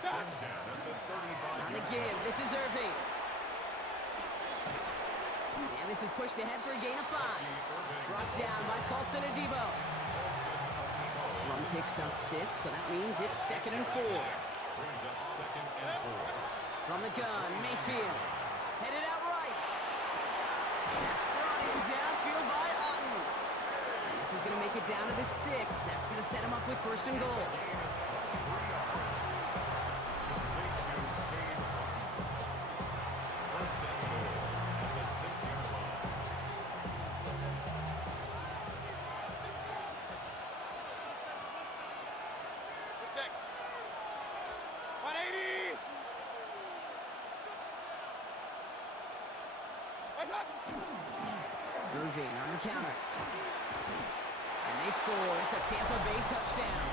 On the give, this is Irving. And this is pushed ahead for a gain of 5. Brought down by Paulson Adebo. Run picks up 6, so that means it's 2nd and 4. Brings up 2nd and 4. From the gun, Mayfield. Headed out right. That's brought in downfield by Otten. And this is going to make it down to the 6. That's going to set him up with 1st and goal. Irving on the counter. And they score. It's a Tampa Bay touchdown.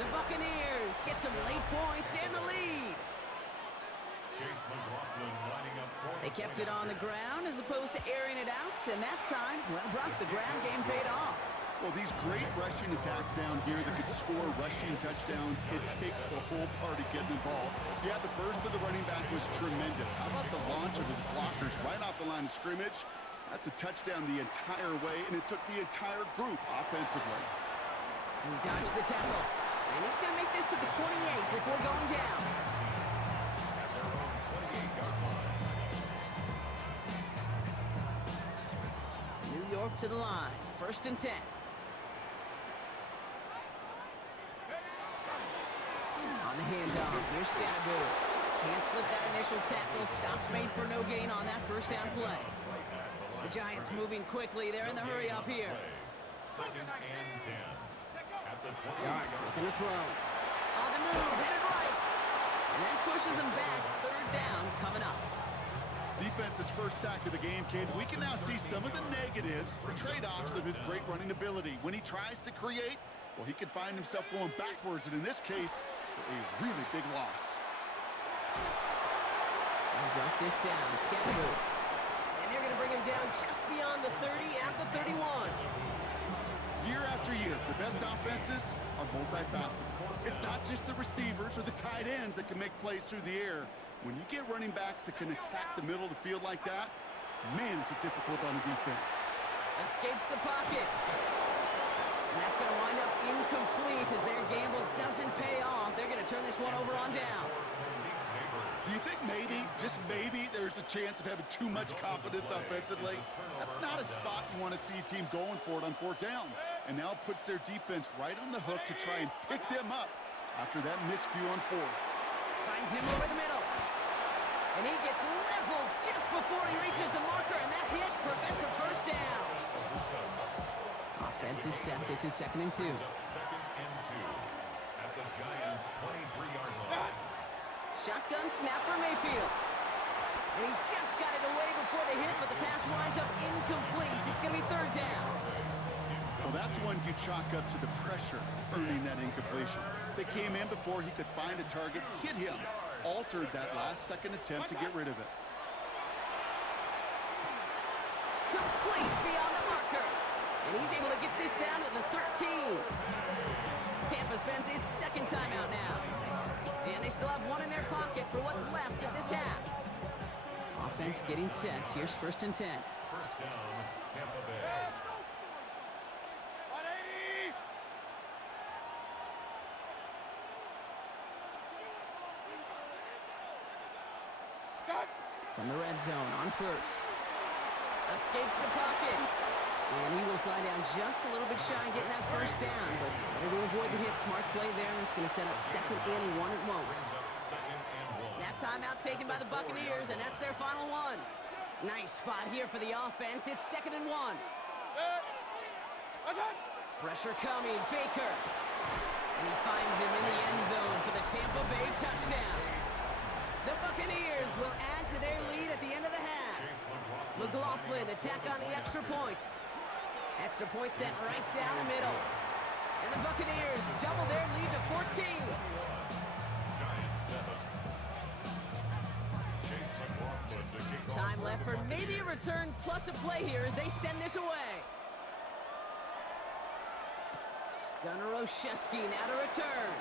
The Buccaneers get some late points and the lead. They kept it on the ground as opposed to airing it out, and that time, well, Brock, the ground game paid off. Well, these great rushing attacks down here that could score rushing touchdowns, it takes the whole party getting involved. Yeah, the burst of the running back was tremendous. How about the launch of his blockers right off the line of scrimmage? That's a touchdown the entire way, and it took the entire group offensively. He dodged the tackle, and he's going to make this to the 28 before going down. At their own 28-yard line. New York to the line, 1st and 10. On the handoff, here's Scattergood. Can't slip that initial tackle. Stops made for no gain on that 1st down play. The Giants moving quickly. They're in the hurry up here. 2nd and 10. At the 20. Darks looking to throw. On the move, headed right. And that pushes him back. 3rd down coming up. Defense's first sack of the game, kid. We can now see some of the negatives, the trade-offs of his great running ability. When he tries to create, well, he can find himself going backwards, and in this case, a really big loss. I'll drop this down. Scattergood. And they're going to bring him down just beyond the 30 at the 31. Year after year, the best offenses are multifaceted. It's not just the receivers or the tight ends that can make plays through the air. When you get running backs that can attack the middle of the field like that, man, is it difficult on the defense. Escapes the pocket. And that's going to wind up incomplete as their gamble doesn't pay off. They're going to turn this one over on downs. Do you think maybe, just maybe, there's a chance of having too much confidence offensively? That's not a spot you want to see a team going for it on 4th down. And now it puts their defense right on the hook to try and pick them up after that miscue on 4th. Finds him over the middle. And he gets leveled just before he reaches the marker, and that hit prevents a 1st down. Offense is set. This is 2nd and 2. 2nd and 2. At the Giants' 23-yard line. Shotgun snap for Mayfield. And he just got it away before the hit, but the pass winds up incomplete. It's going to be 3rd down. Well, that's one you chalk up to the pressure earning that incompletion. They came in before he could find a target, hit him, altered that last-second attempt to get rid of it. Complete beyond the marker. And he's able to get this down to the 13. Tampa spends its 2nd timeout now. And they still have one in their pocket for what's left of this half. Offense getting set. Here's 1st and 10. 1st down, Tampa Bay. From the red zone on 1st. Escapes the pocket. And Eagles lie down just a little bit shy of getting that 1st down, but better to avoid the hit. Smart play there, and it's going to set up 2nd and 1 at most. That timeout taken by the Buccaneers, and that's their final one. Nice spot here for the offense. It's 2nd and 1. Pressure coming, Baker. And he finds him in the end zone for the Tampa Bay touchdown. The Buccaneers will add to their lead at the end of the half. McLaughlin attack on the extra point. Extra point set right down the middle. And the Buccaneers double their lead to 14. Giants 7. Time left for maybe a return plus a play here as they send this away. Gunnar Olszewski now to return.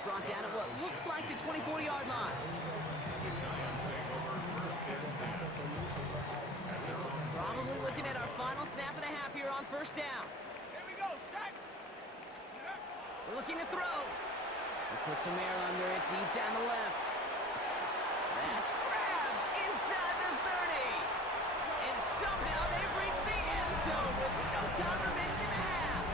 is brought down at what looks like the 24-yard line. The Giants take over first and 10. At their own Probably looking at our final snap of the half here on first down. Here we go, Shaq. We're looking to throw. He puts some air under it deep down the left. That's grabbed inside the 30. And somehow they've reached the end zone with no time remaining in the half.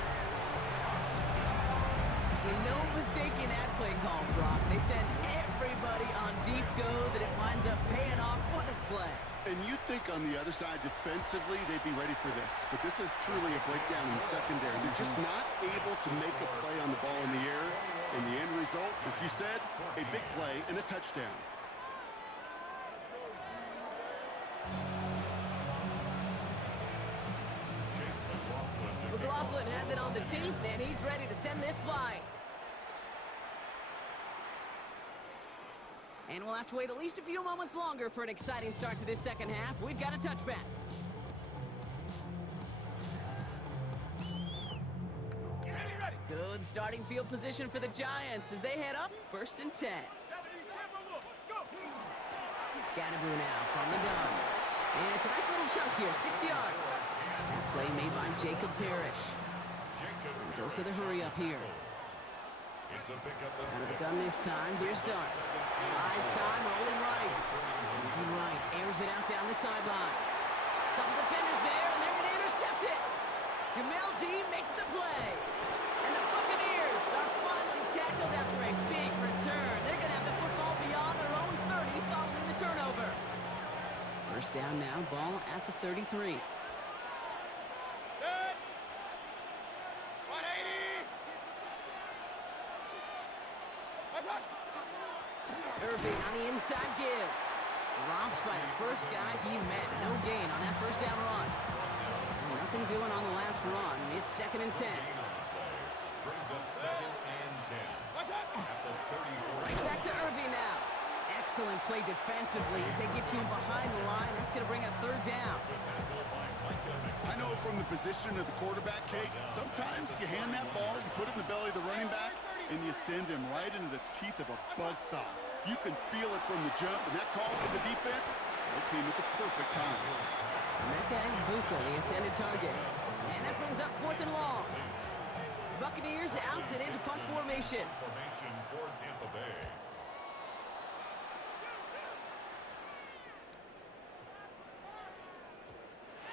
So no mistaking that play call, Brock. They send everybody on deep goes, and it winds up paying off. What a play. And you'd think on the other side, defensively, they'd be ready for this. But this is truly a breakdown in the secondary. They're just not able to make a play on the ball in the air. And the end result, as you said, a big play and a touchdown. McLaughlin has it on the team, and he's ready to send this flying. And we'll have to wait at least a few moments longer for an exciting start to this second half. We've got a touchback. Good starting field position for the Giants as they head up first and 10. Scatterboo now from the gun. And it's a nice little chunk here, 6 yards. That play made by Jacob Parrish. Dose of the hurry up here. It's a pickup of Out of the gun this time. Here's Dart. Buys time, rolling right. Moving right, airs it out down the sideline. Couple defenders there, and they're going to intercept it. Jamel Dean makes the play. And the Buccaneers are finally tackled after a big return. They're going to have the football beyond their own 30 following the turnover. First down now, ball at the 33. Irving on the inside give. Dropped by the first guy he met. No gain on that first down run. And nothing doing on the last run. It's second and 10. brings up second and 10. At the 34. Right back to Irving now. Excellent play defensively as they get to him behind the line. That's going to bring a third down. I know from the position of the quarterback, Kate, sometimes you hand that ball, you put it in the belly of the running back, and you send him right into the teeth of a buzzsaw. You can feel it from the jump, and that call for the defense, it came at the perfect time. Mecca and Buka, the intended target. And that brings up fourth and long. Buccaneers out and into punt formation. Formation for Tampa Bay.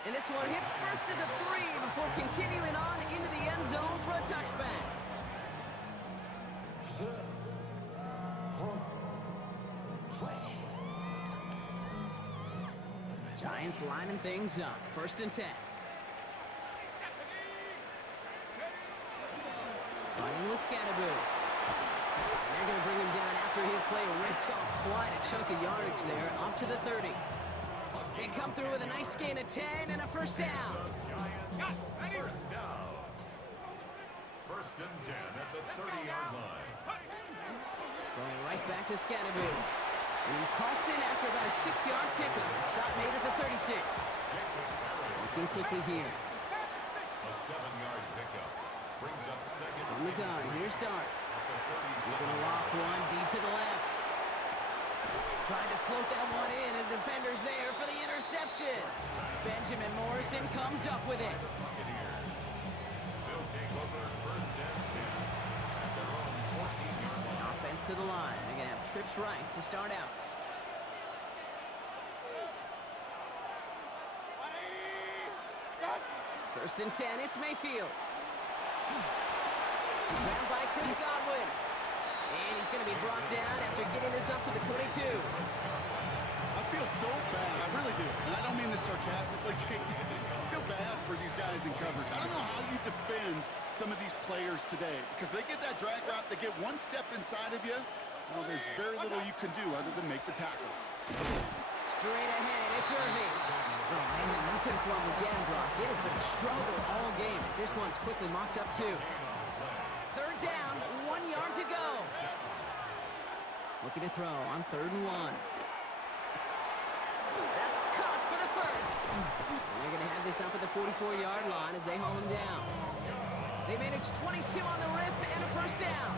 And this one hits first to the 3 before continuing on into the end zone for a touchback. Giants lining things up. First and 10. Running with Scatterboo. And they're going to bring him down after his play rips off quite a chunk of yardage there, up to the 30. They come through with a nice gain of 10 and a first down. First down. First and 10 at the 30-yard line. Going right back to Scatterboo. And he's halted after about a 6-yard pickup. Stop made at the 36. Looking quickly here. A 7-yard pickup. Brings up second. From the gun, here's Dart. At the 37. He's going to loft one deep to the left. Trying to float that one in, and the defender's there for the interception. Benjamin Morrison comes up with it. Buccaneers. They'll take over first and 10 at their own 14-yard line. Offense to the line. They're going to have trips right to start out. First and 10, it's Mayfield. Grabbed by Chris Godwin. And he's going to be brought down after getting this up to the 22. I feel so bad, I really do. And I don't mean this sarcastically, Kate. I feel bad for these guys in coverage. I don't know how you defend some of these players today because they get that drag route, they get one step inside of you. Well, there's very little you can do other than make the tackle. Straight ahead, it's Irving. Oh, man, nothing for him again, Brock. It has been a struggle all game as this one's quickly mocked up too. Third down, 1 yard to go. Looking to throw on 3rd and 1. That's caught for the first. And they're going to have this up at the 44-yard line as they haul him down. They managed 22 on the rip and a first down.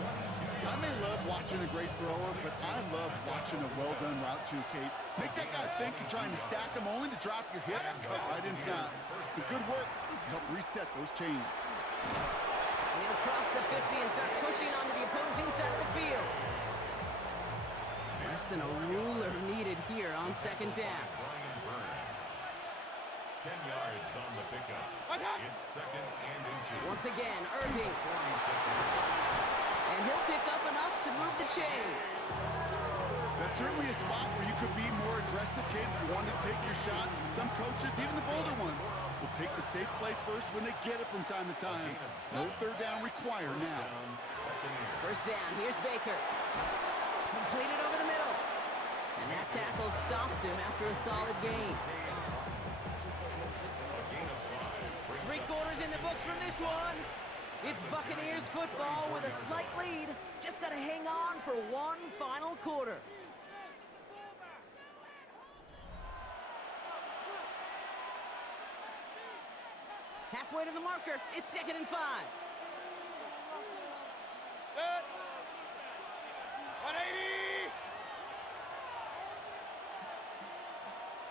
I may love watching a great thrower, but I love watching a well-done route too, Kate. Make that guy think you're trying to stack him only to drop your hips and cut right inside. Some good work to help reset those chains. And he'll cross the 50 and start pushing onto the opposing side of the field. Less than a ruler needed here on second down. 10 yards on the pickup. It's second and inches. Once again, Irving. And he'll pick up enough to move the chains. That's certainly a spot where you could be more aggressive, Kate, if you want to take your shots. And some coaches, even the bolder ones, will take the safe play first when they get it from time to time. No third down required now. First down, here's Baker. Completed over the middle. And that tackle stops him after a solid gain. 3/4 in the books from this one. It's Buccaneers football with a slight lead. Just got to hang on for one final quarter. Halfway to the marker. It's 2nd and 5. 180.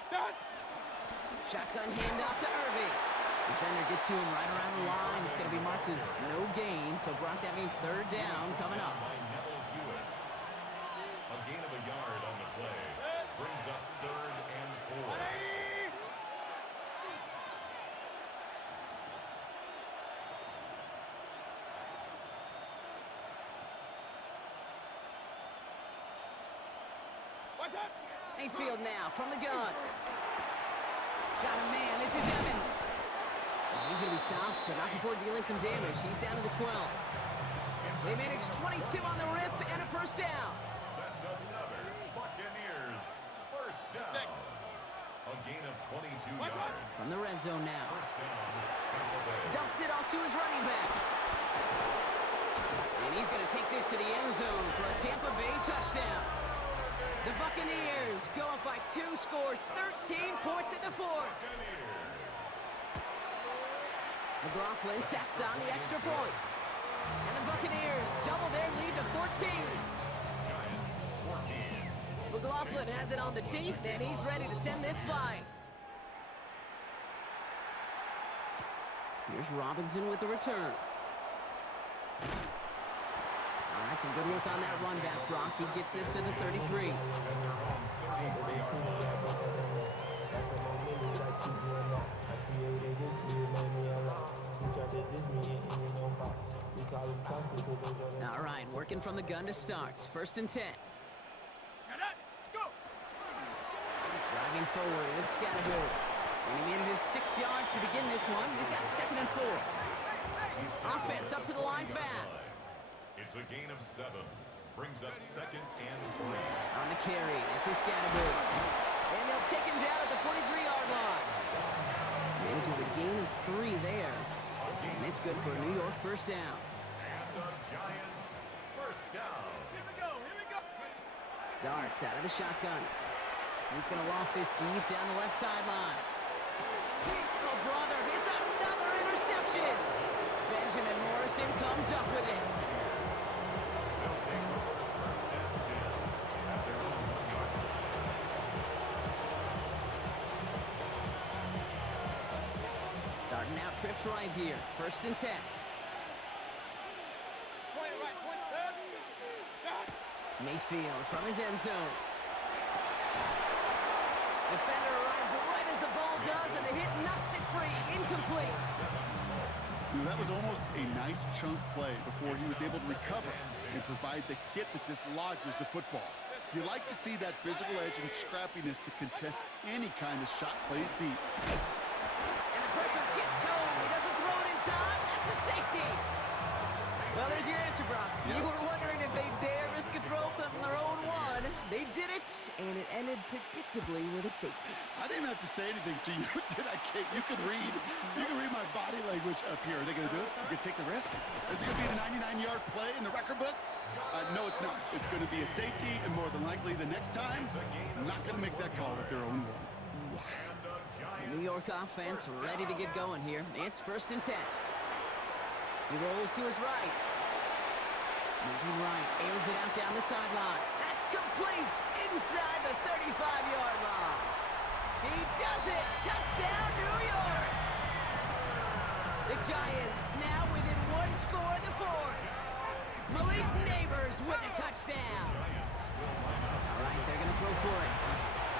Start. Shotgun handoff to Irving. Defender gets to him right around the line. It's going to be marked as no gain, so Brock, that means third down coming up. A gain of a yard on the play. Brings up 3rd and 4. 180. What's up? Mayfield now from the gun. Got a man. This is Evans. He's going to be stopped, but not before dealing some damage. He's down to the 12. They managed 22 on the rip and a first down. That's another Buccaneers first down. A gain of 22 yards. From the red zone now. First down, Tampa Bay. Dumps it off to his running back. And he's going to take this to the end zone for a Tampa Bay touchdown. The Buccaneers go up by 2 scores, 13 points in the 4th. McLaughlin tacks on the extra point. And the Buccaneers double their lead to 14. Giants 14. McLaughlin has it on the tee, and he's ready to send this flying. Here's Robinson with the return. All right, some good work on that run back, Brock. He gets this to the 33. All right, working from the gun to start. 1st and 10. Driving forward with Scattergood. And he made it his 6 yards to begin this one. We've got 2nd and 4. Offense up to the line fast. It's a gain of 7. Brings up 2nd and 3. On the carry, this is Scattergood. And they'll take him down at the 43-yard line. Manages a gain of 3 there. And it's good for a New York first down. And the Giants first down. Here we go. Darts out of the shotgun. He's going to loft this deep down the left sideline. Oh, brother, it's another interception. Benjamin Morrison comes up with it. They'll take over first and 10 at their own 1-yard line. Starting out trips right here. 1st and 10. Point right. Point left. Start. Mayfield from his end zone. Defender arrives right as the ball does, and the hit knocks it free. Incomplete. That was almost a nice chunk play before he was able to recover and provide the hit that dislodges the football. You like to see that physical edge and scrappiness to contest any kind of shot plays deep. And the pressure gets home. He doesn't throw it in time. That's a safety. Well, there's your answer, Brock. You were wondering if they dare risk a throw from their own one. They did it, and it ended predictably with a safety. I didn't have to say anything to you, did I, Kate? You can read my body language up here. Are they going to do it? You can take the risk? Is it going to be the 99-yard play in the record books? No, it's not. It's going to be a safety, and more than likely the next time, not going to make that call at their own one. The New York offense ready to get going here. It's 1st and 10. He rolls to his right. Moving right, Airs it out down the sideline. That's complete inside the 35-yard line. He does it. Touchdown, New York. The Giants now within one score in the fourth. Malik Neighbors with a touchdown. All right, they're going to throw for it.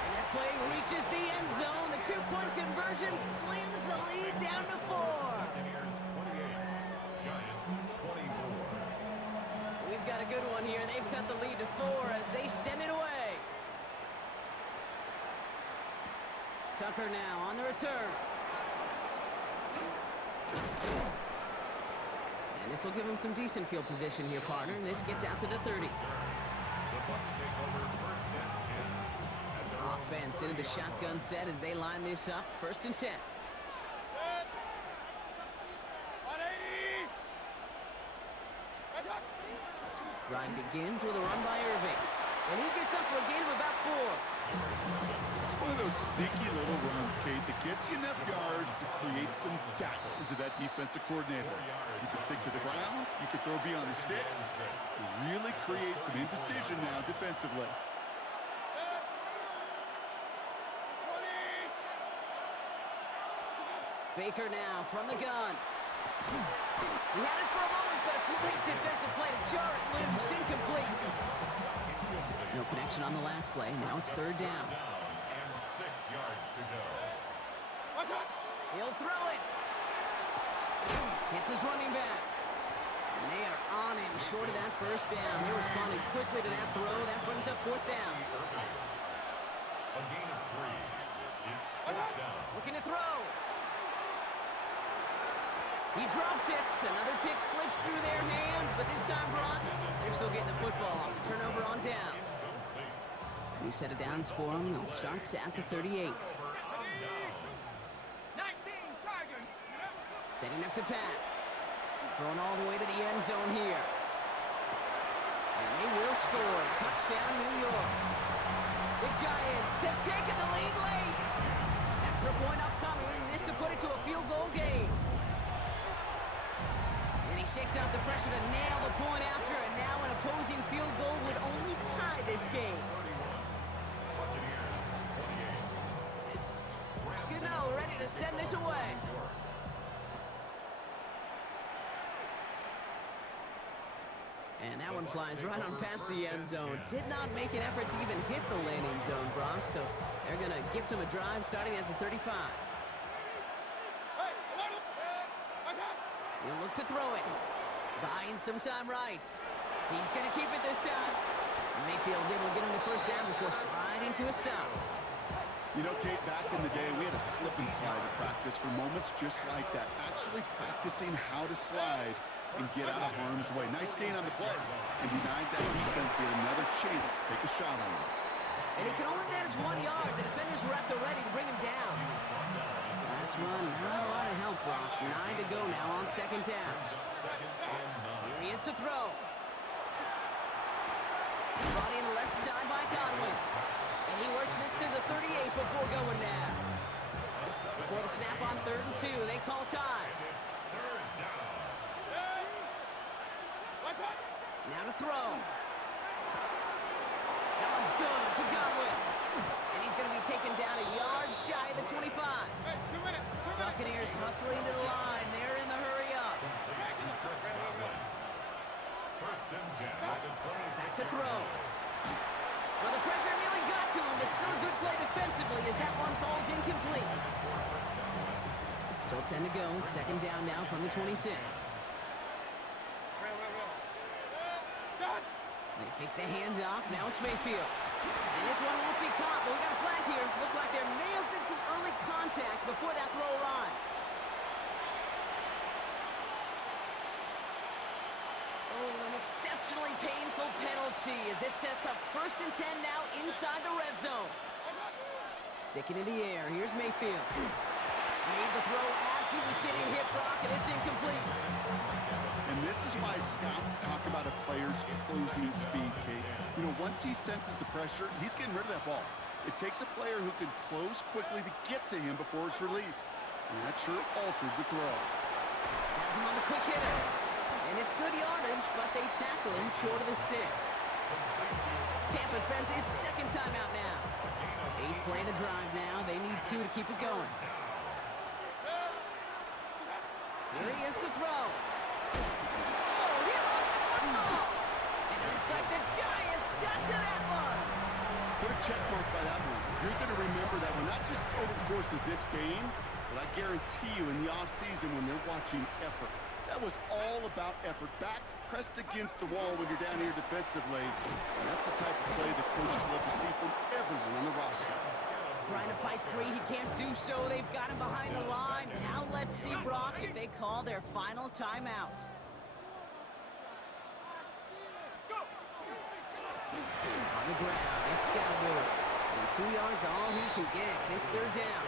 And that play reaches the end zone. The two-point conversion slams the lead down to 4. Giants 24. We've got a good one here. They've cut the lead to 4 as they send it away. Tucker now on the return. And this will give him some decent field position here, partner. This gets out to the 30. The Bucs take over first and 10. Offense into the shotgun set as they line this up. First and 10. 180. That's up. Drive begins with a run by Irving. And he gets up for a gain of about 4. It's one of those sneaky little runs, Kate, that gets you enough yards to create some doubt into that defensive coordinator. You can stick to the ground, you can throw beyond the sticks. You really create some indecision now defensively. 20. Baker now from the gun. He had it for a moment, but a great defensive play to jar it loose. Incomplete. No connection on the last play. Now it's third down. And 6 yards to go. What's up? He'll throw it. Hits his running back. And they are on him short of that first down. They responded quickly to that throw. That brings up fourth down. A gain of 3. It's fourth down. Looking to throw. He drops it. Another pick slips through their hands, but this time, Brock, they're still getting the football off the turnover on downs. New set of downs for them. They'll start at the 38. 19 Tigers. Setting up to pass. Going all the way to the end zone here. And they will score. Touchdown, New York. The Giants have taken the lead late. Extra point upcoming. This to put it to a field goal game. And he shakes out the pressure to nail the point after, and now an opposing field goal would only tie this game. Gano ready to send this away. And that one flies right on past the end zone. Did not make an effort to even hit the landing zone, Brock, so they're going to gift him a drive starting at the 35. Hey, what's up? He'll look to throw it. Buying some time right. He's going to keep it this time. Mayfield's able to get him the first down before sliding to a stop. You know, Kate, back in the day, we had a slip and slide at practice for moments just like that. Actually practicing how to slide and get out of harm's way. Nice gain on the play. And denied that defense yet another chance to take a shot on him. And he can only manage 1 yard. The defenders were at the ready to bring him down. Last run, not a lot of help, Brock. 9 to go now on second down. Here he is to throw. Brought in left side by Godwin. And he works this to the 38 before going down. Before the snap on 3rd and 2, they call time. What's up? Now to throw. That one's good to Godwin. And he's going to be taken down a yard shy of the 25. Hey, 2 minutes. Buccaneers hustling to the line. They're in the hurry up. First and 10 at the 26. Back to throw. Well, the pressure nearly got to him, but still a good play defensively as that one falls incomplete. Still 10 to go. Second down now from the 26. They fake the handoff. Now it's Mayfield. And this one won't be caught, but we got a flag here. Looked like there may have been some early contact before that throw arrived. Oh, an exceptionally painful penalty as it sets up first and 10 now inside the red zone. Sticking in the air. Here's Mayfield. Made the throw as he was getting hit, Brock, and it's incomplete. And this is why scouts talk about a player's closing speed, Kate. You know, once he senses the pressure, he's getting rid of that ball. It takes a player who can close quickly to get to him before it's released. And that sure altered the throw. Has him on the quick hitter. And And it's good yardage, but they tackle him short of the sticks. Tampa spends its second timeout now. 8th play of the drive now. They need 2 to keep it going. Here he is to throw. Oh, he lost the football. And it looks like the Giants got to that one. Put a check mark by that one. You're going to remember that one, not just over the course of this game, but I guarantee you in the offseason when they're watching effort. That was all about effort. Backs pressed against the wall when you're down here defensively. And that's the type of play that coaches love to see from everyone on the roster. Trying to fight free, he can't do so. They've got him behind the line. Now let's see, Brock, if they call their final timeout. On the ground, it's Scalaboo. And 2 yards all he can get. It's 3rd down.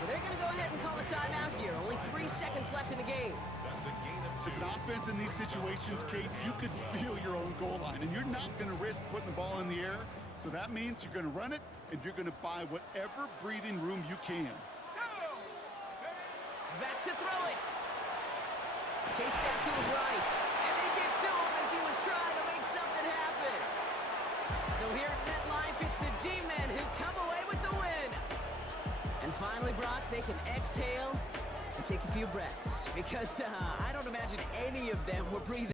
So they're going to go ahead and call a timeout here. Only 3 seconds left in the game. That's a gain of 2. As an offense in these situations, Kate, you could feel your own goal line, and you're not going to risk putting the ball in the air. So that means you're going to run it, and you're going to buy whatever breathing room you can. Back to throw it. Chased out to his right. And they get to him as he was trying to make something happen. So here at MetLife, it's the G-Men who come away with the win. And finally, Brock, they can exhale and take a few breaths. Because I don't imagine any of them were breathing.